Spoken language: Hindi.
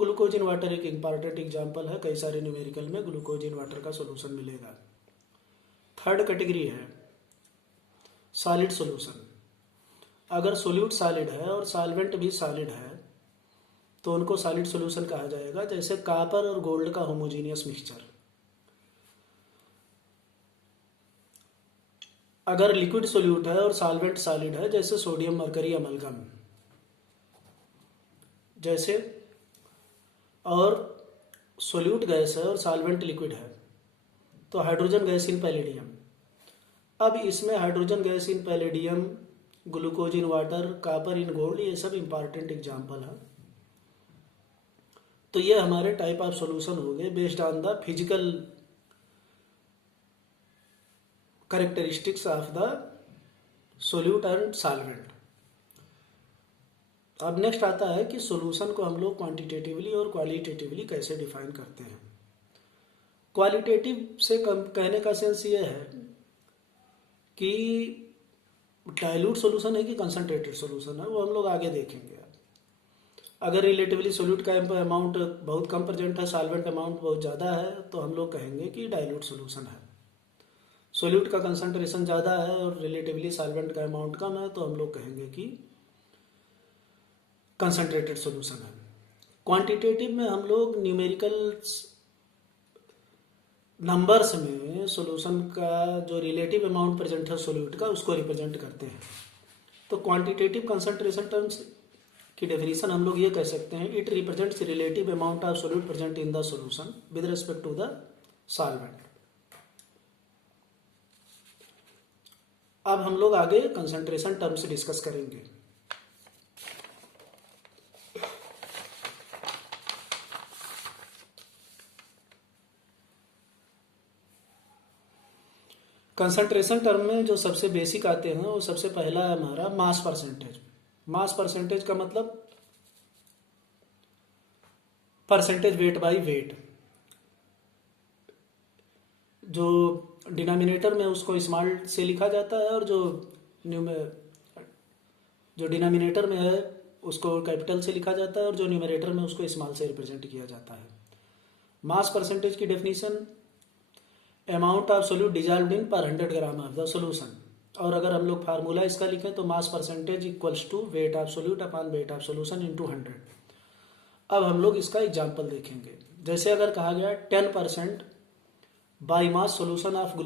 ग्लूकोज इन वाटर एक इंपॉर्टेंट एग्जाम्पल है, कई सारे न्यूमेरिकल में ग्लूकोज इन वाटर का सोल्यूशन मिलेगा। थर्ड कैटेगरी है सॉलिड सोल्यूशन। अगर सोल्यूट सॉलिड है और सॉल्वेंट भी सॉलिड है तो उनको सॉलिड सोल्यूशन कहा जाएगा, जैसे कॉपर और गोल्ड का होमोजीनियस मिक्सचर। अगर लिक्विड सोल्यूट है और सॉल्वेंट सॉलिड है, जैसे सोडियम मरकरी अमलगम जैसे, और सोल्यूट गैस है और सॉल्वेंट लिक्विड है तो हाइड्रोजन गैस इन पैलेडियम। अब इसमें hydrogen gas in palladium, glucose in water, copper in gold, ये सब इंपॉर्टेंट एग्जाम्पल है। तो ये हमारे टाइप ऑफ सॉल्यूशन हो गए based on the physical characteristics of the solute and solvent. अब नेक्स्ट आता है कि सॉल्यूशन को हम लोग क्वांटिटेटिवली और क्वालिटेटिवली कैसे डिफाइन करते हैं। क्वालिटेटिव से कहने का सेंस ये है कि डाइल्यूट सॉल्यूशन है कि कंसंट्रेटेड सॉल्यूशन है, वो हम लोग आगे देखेंगे। अगर रिलेटिवली सोल्यूट का अमाउंट बहुत कम प्रेजेंट है, सॉल्वेंट अमाउंट बहुत ज़्यादा है, तो हम लोग कहेंगे कि डाइल्यूट सॉल्यूशन है। सोल्यूट का कंसंट्रेशन ज़्यादा है और रिलेटिवली सॉल्वेंट का अमाउंट कम है, तो हम लोग कहेंगे कि कंसंट्रेटेड सॉल्यूशन है। क्वांटिटेटिव में हम लोग न्यूमेरिकल नंबर्स में सॉल्यूशन का जो रिलेटिव अमाउंट प्रेजेंट है सोल्यूट का, उसको रिप्रेजेंट करते हैं। तो क्वांटिटेटिव कंसंट्रेशन टर्म्स की डेफिनेशन हम लोग ये कह सकते हैं, it represents relative amount of solute present in the solution with respect to the solvent. अब हम लोग आगे कंसंट्रेशन टर्म्स डिस्कस करेंगे। कंसंट्रेशन टर्म में जो सबसे बेसिक आते हैं वो सबसे पहला है हमारा मास परसेंटेज। मास परसेंटेज का मतलब परसेंटेज वेट बाय वेट। जो डिनोमिनेटर में उसको स्मॉल से लिखा जाता है और जो डिनोमिनेटर में है उसको कैपिटल से लिखा जाता है और जो न्यूमरेटर में उसको स्मॉल से रिप्रेजेंट किया जाता है। मास परसेंटेज की definition amount of solute dissolved in per 100 gram of the solution. और अगर हम लोग फार्मूला इसका लिखें तो mass percentage equals to weight of solute upon weight of solution into 100। अब हम लोग इसका एग्जाम्पल देखेंगे। जैसे अगर कहा गया 10% बाई मास सोल्यूशन ऑफ